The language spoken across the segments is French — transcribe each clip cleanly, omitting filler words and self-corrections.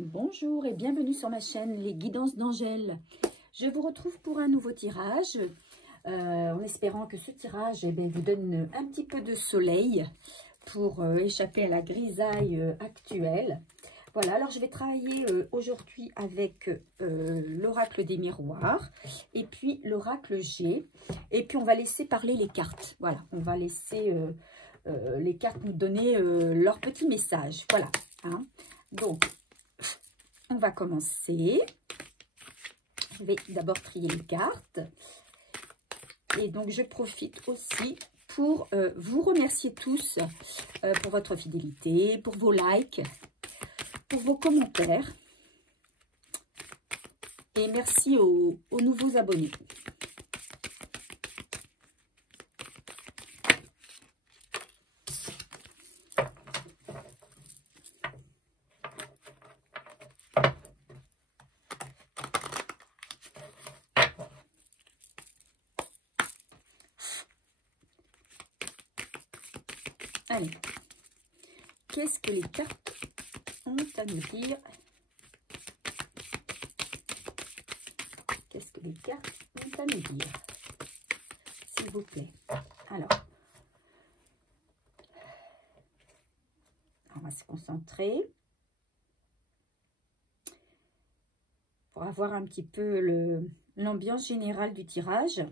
Bonjour et bienvenue sur ma chaîne Les Guidances d'Angèle. Je vous retrouve pour un nouveau tirage, en espérant que ce tirage vous donne un petit peu de soleil pour échapper à la grisaille actuelle. Voilà, alors je vais travailler aujourd'hui avec l'oracle des miroirs et puis l'oracle G. Et puis on va laisser parler les cartes. Voilà, on va laisser les cartes nous donner leur petit message. Voilà, hein. Donc, on va commencer. Je vais d'abord trier les cartes. Et donc, je profite aussi pour vous remercier tous pour votre fidélité, pour vos likes, pour vos commentaires. Et merci aux nouveaux abonnés. Allez, qu'est-ce que les cartes ont à nous dire? Qu'est-ce que les cartes ont à nous dire, s'il vous plaît? Alors, on va se concentrer pour avoir un petit peu l'ambiance générale du tirage.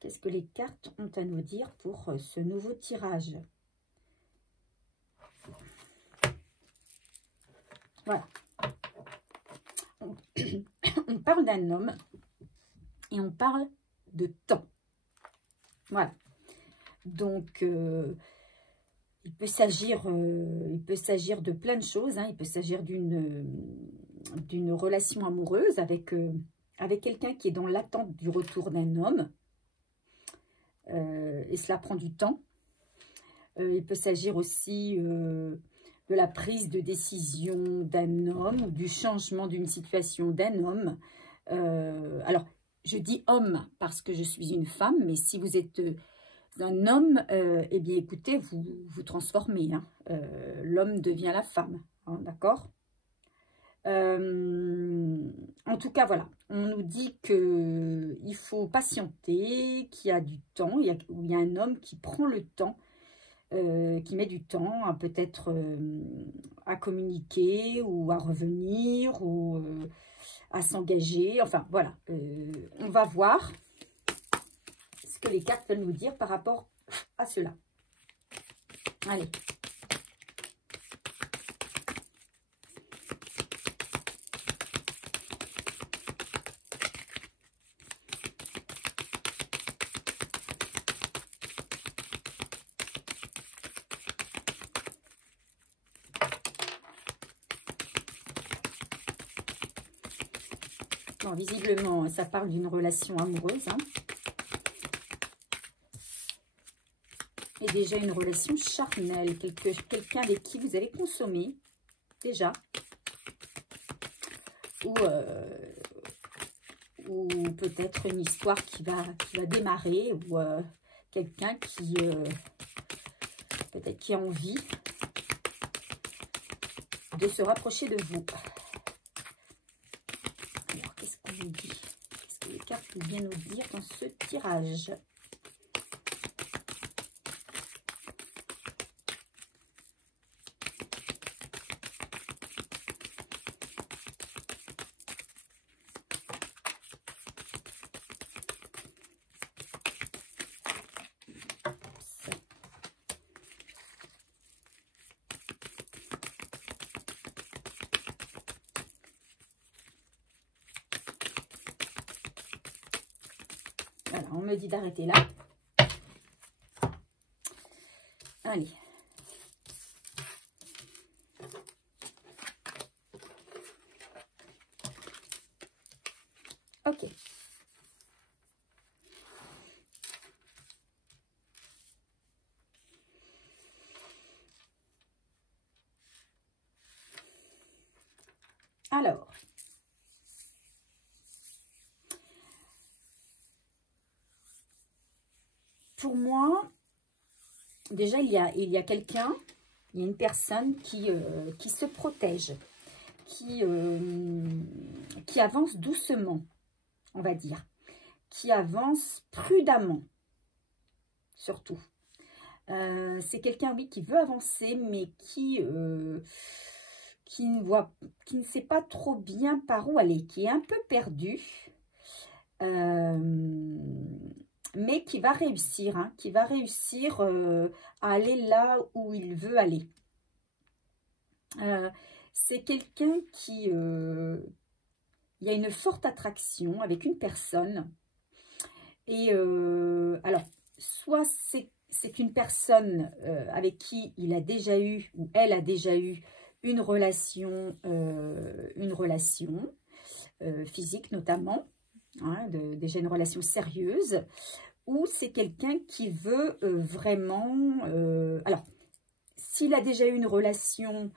Qu'est-ce que les cartes ont à nous dire pour ce nouveau tirage? Voilà. On parle d'un homme et on parle de temps. Voilà. Donc, il peut s'agir de plein de choses, hein. Il peut s'agir d'une relation amoureuse avec quelqu'un qui est dans l'attente du retour d'un homme. Et cela prend du temps. Il peut s'agir aussi de la prise de décision d'un homme ou du changement d'une situation d'un homme. Alors, je dis homme parce que je suis une femme, mais si vous êtes un homme, eh bien, écoutez, vous vous transformez. Hein. L'homme devient la femme, hein, d'accord? En tout cas, voilà, on nous dit qu'il faut patienter, qu'il y a du temps, il y a un homme qui prend le temps, qui met du temps à peut-être à communiquer ou à revenir ou à s'engager. Enfin, voilà, on va voir ce que les cartes veulent nous dire par rapport à cela. Allez. Bon, visiblement, ça parle d'une relation amoureuse. Hein. Et déjà une relation charnelle. Quelqu'un avec qui vous allez consommer, déjà. Ou peut-être une histoire qui va démarrer. Ou quelqu'un qui, peut-être qui a envie de se rapprocher de vous. Qu'est-ce qu'on nous dit? Qu'est-ce que les cartes viennent nous dire dans ce tirage? Voilà, on me dit d'arrêter là. Allez. Ok. Alors. Pour moi, déjà, il y a quelqu'un, il y a une personne qui se protège. qui avance doucement, on va dire, qui avance prudemment, surtout. C'est quelqu'un, oui, qui veut avancer, mais qui ne sait pas trop bien par où aller, qui est un peu perdu, mais qui va réussir, hein, à aller là où il veut aller. C'est quelqu'un qui... il y a une forte attraction avec une personne. Et alors, soit c'est une personne avec qui il a déjà eu, ou elle a déjà eu, une relation physique notamment, hein, déjà une relation sérieuse, ou c'est quelqu'un qui veut vraiment... alors, s'il a déjà eu une relation...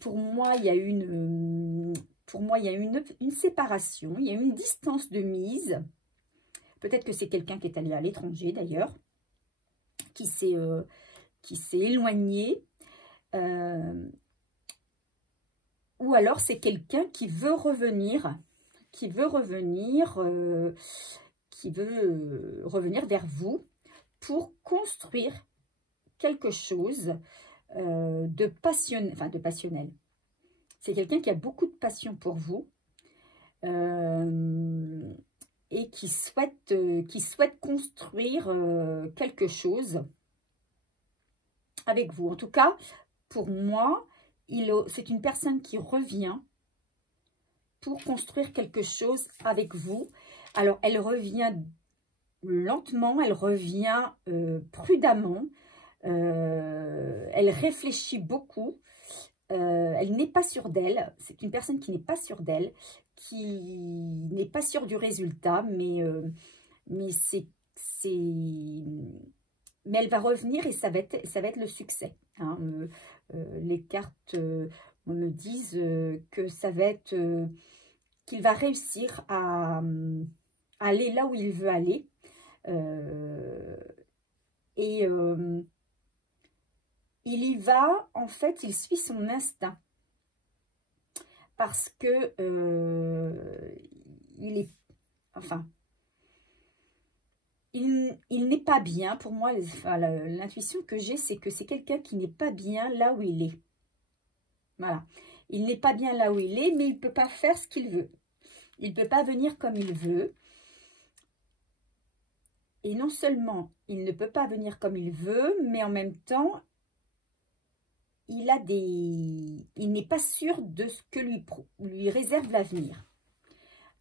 pour moi, il y a une séparation, il y a une distance de mise. Peut-être que c'est quelqu'un qui est allé à l'étranger d'ailleurs, qui s'est éloigné. Ou alors c'est quelqu'un qui veut revenir, vers vous pour construire quelque chose de passionnel. C'est quelqu'un qui a beaucoup de passion pour vous et qui souhaite construire quelque chose avec vous. En tout cas, pour moi, c'est une personne qui revient pour construire quelque chose avec vous. Alors, elle revient lentement, elle revient prudemment. Elle réfléchit beaucoup, elle n'est pas sûre d'elle, c'est une personne qui n'est pas sûre d'elle, qui n'est pas sûre du résultat, mais elle va revenir et ça va être le succès, hein. Les cartes me disent que ça va être, qu'il va réussir à aller là où il veut aller, il y va, en fait, il suit son instinct. Parce que il n'est pas bien. Pour moi, l'intuition que j'ai, c'est que c'est quelqu'un qui n'est pas bien là où il est. Voilà. Il n'est pas bien là où il est, mais il ne peut pas faire ce qu'il veut. Il ne peut pas venir comme il veut. Et non seulement il ne peut pas venir comme il veut, mais en même temps, il n'est pas sûr de ce que lui réserve l'avenir.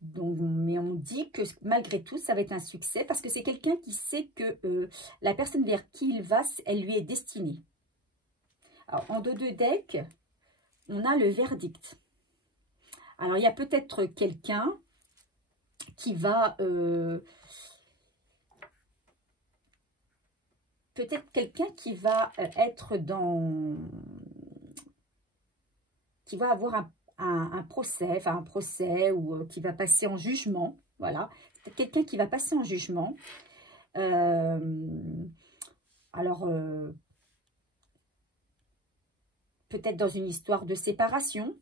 Donc, mais on dit que malgré tout, ça va être un succès parce que c'est quelqu'un qui sait que la personne vers qui il va, elle lui est destinée. Alors, en dos de deck, on a le verdict. Alors, il y a peut-être quelqu'un qui va... peut-être quelqu'un qui va être dans... qui va avoir un procès ou qui va passer en jugement. Voilà. C'est quelqu'un qui va passer en jugement. Alors, peut-être dans une histoire de séparation.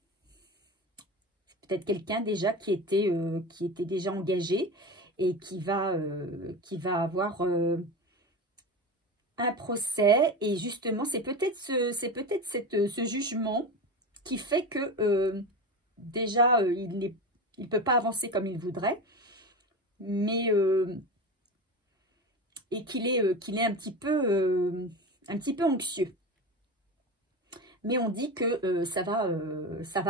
Peut-être quelqu'un déjà qui était déjà engagé et qui va avoir... un procès, et justement c'est peut-être ce jugement qui fait que déjà il ne peut pas avancer comme il voudrait, mais et qu'il est un petit peu anxieux. Mais on dit que ça va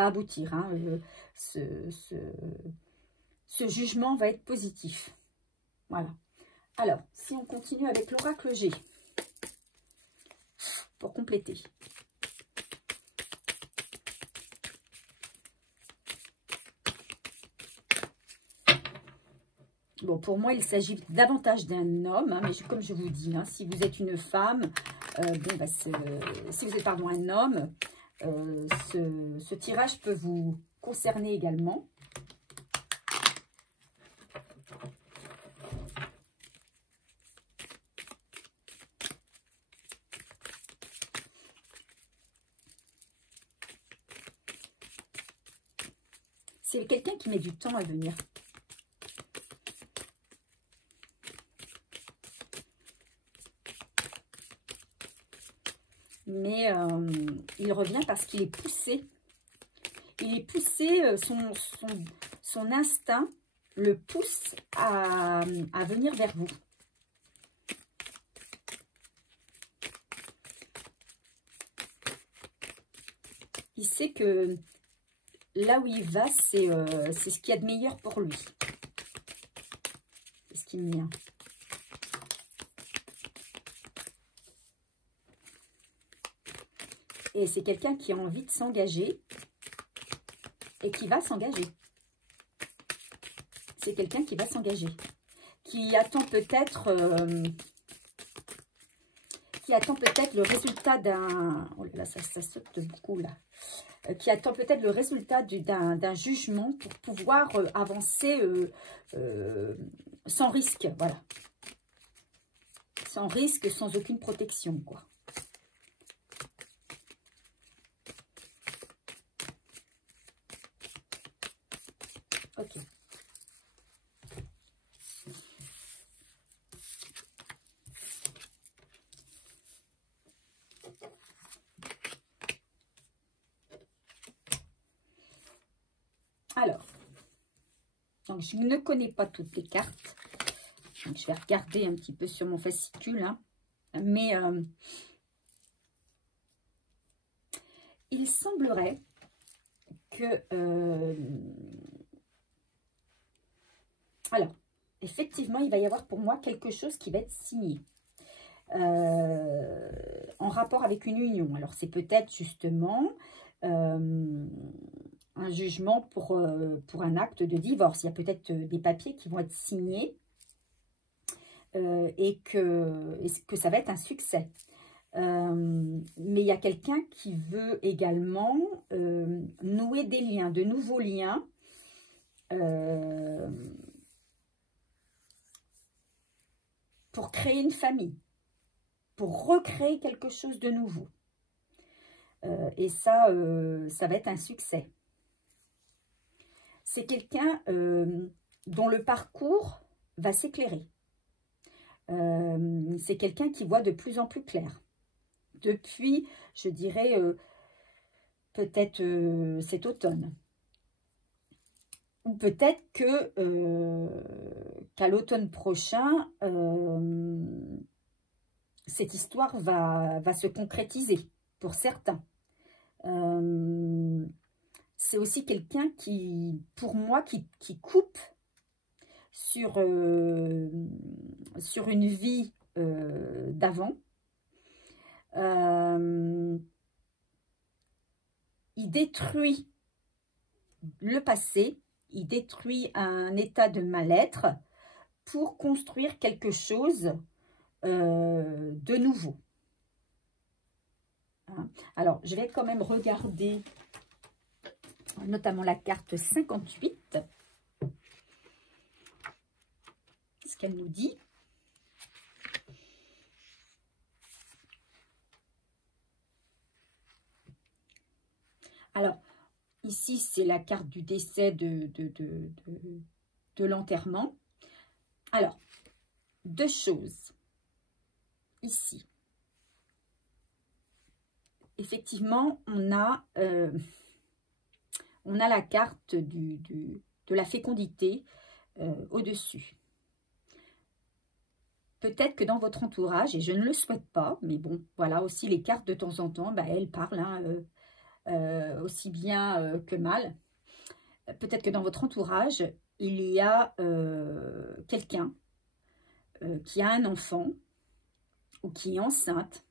aboutir, hein, ce jugement va être positif. Voilà. Alors, si on continue avec l'oracle G, pour compléter. Bon, pour moi, il s'agit davantage d'un homme, hein, mais comme je vous dis, hein, si vous êtes une femme, si vous êtes un homme, ce tirage peut vous concerner également. C'est quelqu'un qui met du temps à venir. Mais il revient parce qu'il est poussé. Il est poussé, son instinct le pousse à venir vers vous. Il sait que là où il va, c'est ce qu'il y a de meilleur pour lui. C'est ce qui me vient. Et c'est quelqu'un qui a envie de s'engager et qui va s'engager. C'est quelqu'un qui va s'engager. Qui attend peut-être le résultat d'un... Oh là là, ça saute beaucoup là. Qui attend peut-être le résultat d'un jugement pour pouvoir avancer sans risque. Voilà. Sans risque, sans aucune protection, quoi. Ok. Alors, donc je ne connais pas toutes les cartes. Donc, je vais regarder un petit peu sur mon fascicule. Hein. Mais il semblerait que... alors, effectivement, il va y avoir pour moi quelque chose qui va être signé. En rapport avec une union. Alors, c'est peut-être justement... un jugement pour un acte de divorce. Il y a peut-être des papiers qui vont être signés et que ça va être un succès. Mais il y a quelqu'un qui veut également nouer des liens, de nouveaux liens pour créer une famille, pour recréer quelque chose de nouveau. Et ça va être un succès. C'est quelqu'un dont le parcours va s'éclairer. C'est quelqu'un qui voit de plus en plus clair. Depuis, je dirais, peut-être cet automne. Ou peut-être qu'à l'automne prochain, cette histoire va se concrétiser pour certains. C'est aussi quelqu'un qui, pour moi, qui coupe sur une vie d'avant. Il détruit le passé, il détruit un état de mal-être pour construire quelque chose de nouveau. Alors, je vais quand même regarder notamment la carte 58. Ce qu'elle nous dit. Alors, ici, c'est la carte du décès de l'enterrement. Alors, deux choses. Ici. Effectivement, on a la carte de la fécondité au-dessus. Peut-être que dans votre entourage, et je ne le souhaite pas, mais bon, voilà, aussi les cartes de temps en temps, bah, elles parlent hein, aussi bien que mal. Peut-être que dans votre entourage, il y a quelqu'un qui a un enfant ou qui est enceinte,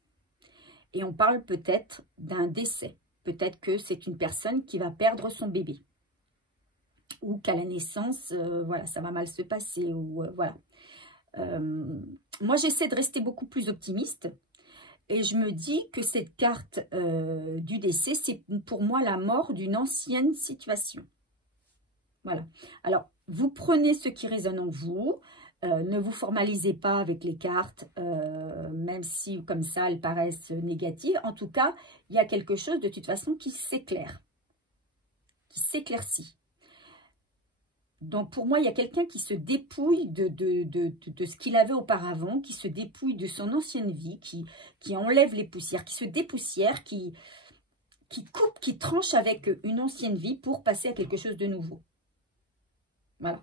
et on parle peut-être d'un décès. Peut-être que c'est une personne qui va perdre son bébé. Ou qu'à la naissance, voilà, ça va mal se passer. Ou voilà. Moi, j'essaie de rester beaucoup plus optimiste. Et je me dis que cette carte du décès, c'est pour moi la mort d'une ancienne situation. Voilà. Alors, vous prenez ce qui résonne en vous. Ne vous formalisez pas avec les cartes, même si comme ça elles paraissent négatives. En tout cas, il y a quelque chose de toute façon qui s'éclaire, qui s'éclaircit. Donc, pour moi, il y a quelqu'un qui se dépouille de ce qu'il avait auparavant, qui se dépouille de son ancienne vie, qui enlève les poussières, qui se dépoussière, qui coupe, qui tranche avec une ancienne vie pour passer à quelque chose de nouveau. Voilà.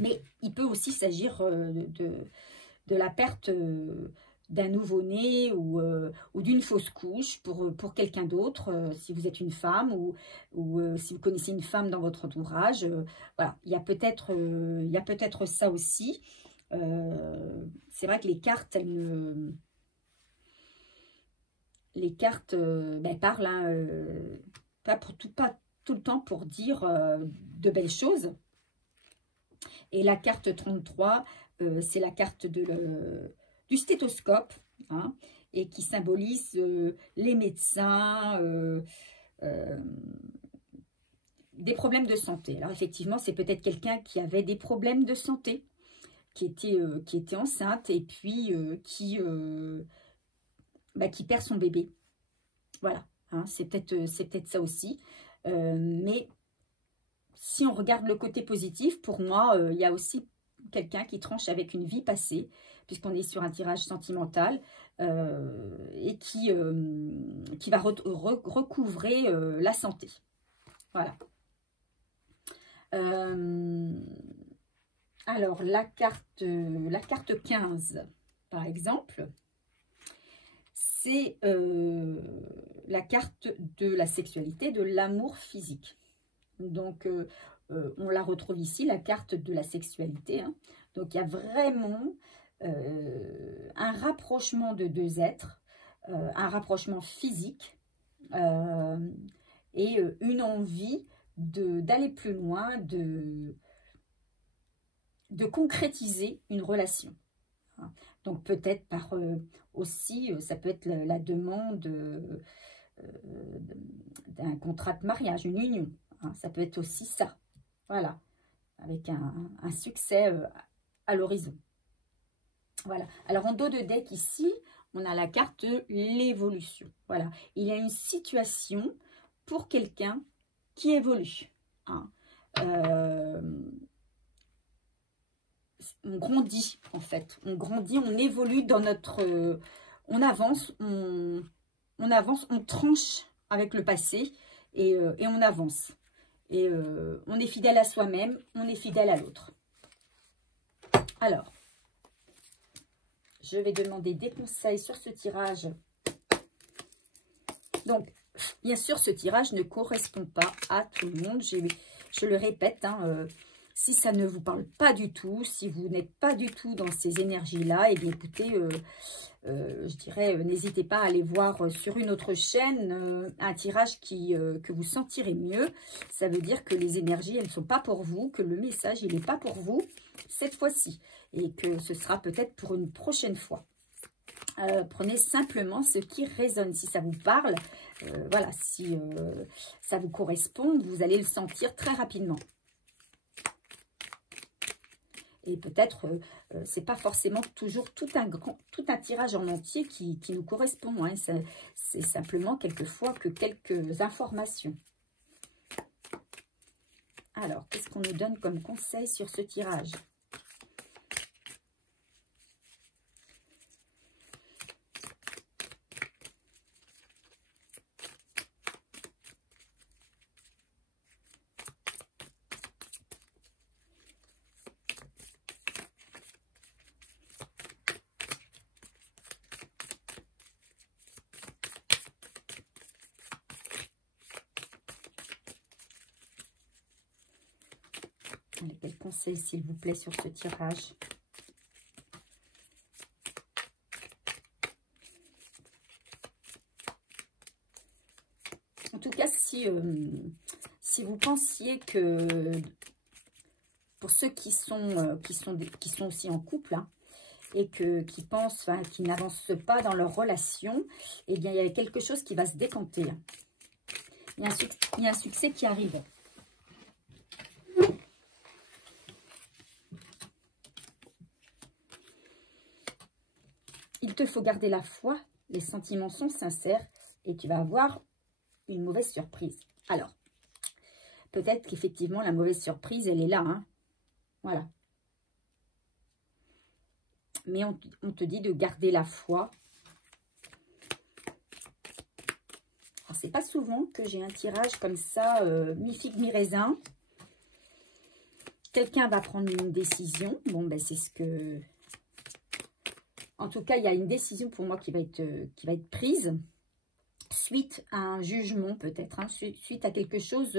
Mais il peut aussi s'agir de la perte d'un nouveau-né ou d'une fausse couche pour quelqu'un d'autre, si vous êtes une femme ou si vous connaissez une femme dans votre entourage. Voilà, il y a peut-être ça aussi. C'est vrai que les cartes, parlent, hein, pas tout le temps pour dire de belles choses. Et la carte 33, c'est la carte du stéthoscope, hein, et qui symbolise les médecins, des problèmes de santé. Alors effectivement, c'est peut-être quelqu'un qui avait des problèmes de santé, qui était enceinte et puis qui perd son bébé. Voilà, hein, c'est peut-être ça aussi. Mais si on regarde le côté positif, pour moi, il y a aussi quelqu'un qui tranche avec une vie passée, puisqu'on est sur un tirage sentimental, et qui va recouvrer la santé. Voilà. Alors, la carte 15, par exemple, c'est la carte de la sexualité, de l'amour physique. Donc, on la retrouve ici, la carte de la sexualité. Hein. Donc, il y a vraiment un rapprochement de deux êtres, un rapprochement physique et une envie d'aller plus loin, de concrétiser une relation. Hein. Donc, peut-être par aussi, ça peut être la demande d'un contrat de mariage, une union. Hein, ça peut être aussi ça, voilà, avec un succès à l'horizon. Voilà, alors en dos de deck ici, on a la carte de l'évolution. Voilà, il y a une situation pour quelqu'un qui évolue. Hein. On grandit en fait, on grandit, on évolue dans notre... on avance, on tranche avec le passé et on avance. Et on est fidèle à soi-même, on est fidèle à l'autre. Alors, je vais demander des conseils sur ce tirage. Donc, bien sûr, ce tirage ne correspond pas à tout le monde. Je le répète, hein, si ça ne vous parle pas du tout, si vous n'êtes pas du tout dans ces énergies-là, et bien écoutez, je dirais, n'hésitez pas à aller voir sur une autre chaîne un tirage que vous sentirez mieux. Ça veut dire que les énergies, elles ne sont pas pour vous, que le message, il n'est pas pour vous cette fois-ci. Et que ce sera peut-être pour une prochaine fois. Prenez simplement ce qui résonne. Si ça vous parle, voilà, si ça vous correspond, vous allez le sentir très rapidement. Et peut-être, c'est pas forcément toujours tout un tirage en entier qui nous correspond. Hein. C'est simplement quelquefois que quelques informations. Alors, qu'est-ce qu'on nous donne comme conseil sur ce tirage ? Quel conseil, s'il vous plaît, sur ce tirage? En tout cas, si vous pensiez que, pour ceux qui sont aussi en couple, hein, et qui pensent, enfin, qui n'avancent pas dans leur relation, eh bien, il y a quelque chose qui va se décanter. Hein. Il y a un succès qui arrive. Il te faut garder la foi, les sentiments sont sincères et tu vas avoir une mauvaise surprise. Alors, peut-être qu'effectivement, la mauvaise surprise, elle est là. Hein. Voilà. Mais on te dit de garder la foi. C'est pas souvent que j'ai un tirage comme ça, mi-figue, mi-raisin. Quelqu'un va prendre une décision. Bon, ben c'est ce que... En tout cas, il y a une décision pour moi qui va être prise. Suite à un jugement peut-être. Hein, suite à quelque chose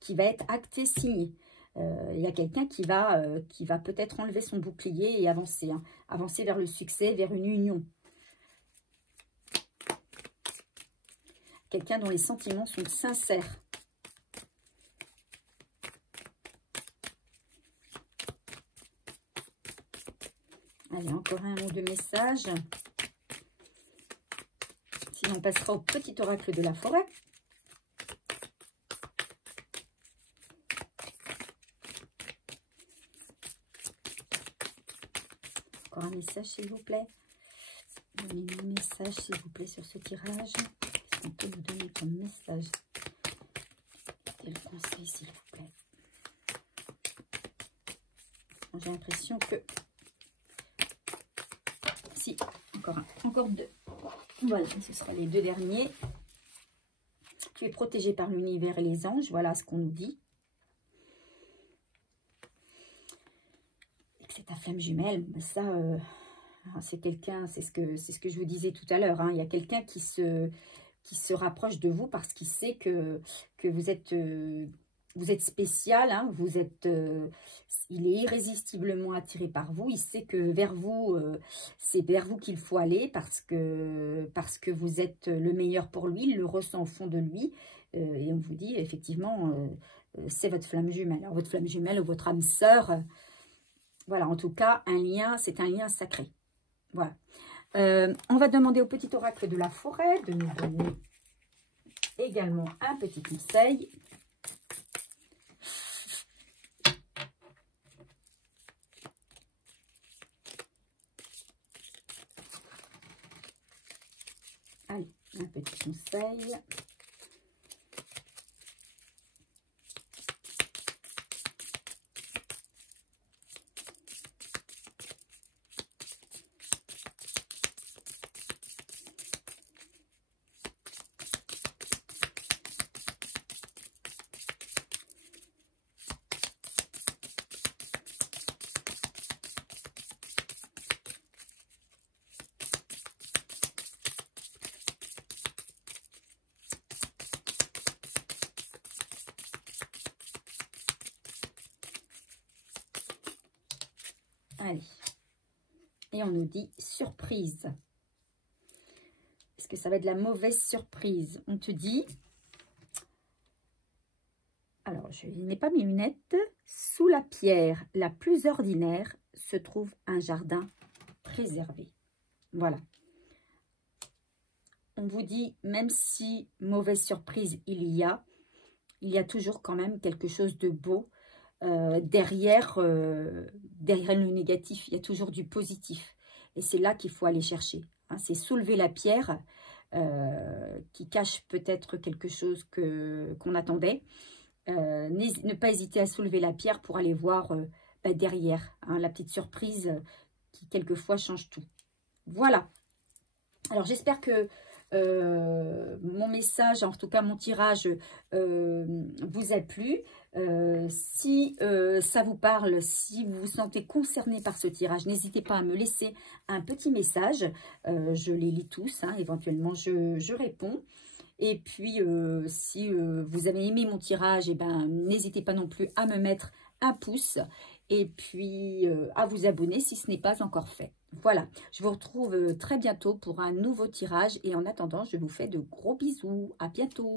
qui va être acté, signé. Il y a quelqu'un qui va peut-être enlever son bouclier et avancer. Hein, avancer vers le succès, vers une union. Quelqu'un dont les sentiments sont sincères. Allez, encore un ou deux messages. Sinon, on passera au petit oracle de la forêt. Encore un message, s'il vous plaît. Donnez-moi un message, s'il vous plaît, sur ce tirage. Qu'est-ce qu'on peut nous donner comme message? Et le conseil, s'il vous plaît. J'ai l'impression que... Si, encore deux. Voilà, ce sera les deux derniers. Tu es protégé par l'univers et les anges. Voilà ce qu'on nous dit. Et que c'est ta flamme jumelle. Ça, c'est quelqu'un, c'est ce que je vous disais tout à l'heure. Hein. Il y a quelqu'un qui se rapproche de vous parce qu'il sait que vous êtes spécial. Hein. Il est irrésistiblement attiré par vous. Il sait que vers vous, c'est vers vous qu'il faut aller parce que vous êtes le meilleur pour lui. Il le ressent au fond de lui. Et on vous dit, effectivement, c'est votre flamme jumelle. Alors, votre flamme jumelle ou votre âme sœur, voilà, en tout cas, c'est un lien sacré. Voilà. On va demander au petit oracle de la forêt de nous donner également un petit conseil. Allez, un petit conseil. Allez. Et on nous dit surprise. Est-ce que ça va être de la mauvaise surprise? On te dit... Alors, je n'ai pas mes lunettes. Sous la pierre la plus ordinaire se trouve un jardin préservé. Voilà. On vous dit, même si mauvaise surprise il y a toujours quand même quelque chose de beau. Derrière le négatif, il y a toujours du positif. Et c'est là qu'il faut aller chercher. Hein, c'est soulever la pierre qui cache peut-être quelque chose qu'on attendait. Ne pas hésiter à soulever la pierre pour aller voir derrière. Hein, la petite surprise qui quelquefois change tout. Voilà. Alors j'espère que mon message, en tout cas mon tirage, vous a plu. Si ça vous parle, si vous vous sentez concerné par ce tirage, n'hésitez pas à me laisser un petit message. Je les lis tous, hein, éventuellement je réponds. Et puis si vous avez aimé mon tirage, n'hésitez pas non plus à me mettre un pouce et puis à vous abonner si ce n'est pas encore fait. Voilà, je vous retrouve très bientôt pour un nouveau tirage et en attendant, je vous fais de gros bisous. À bientôt.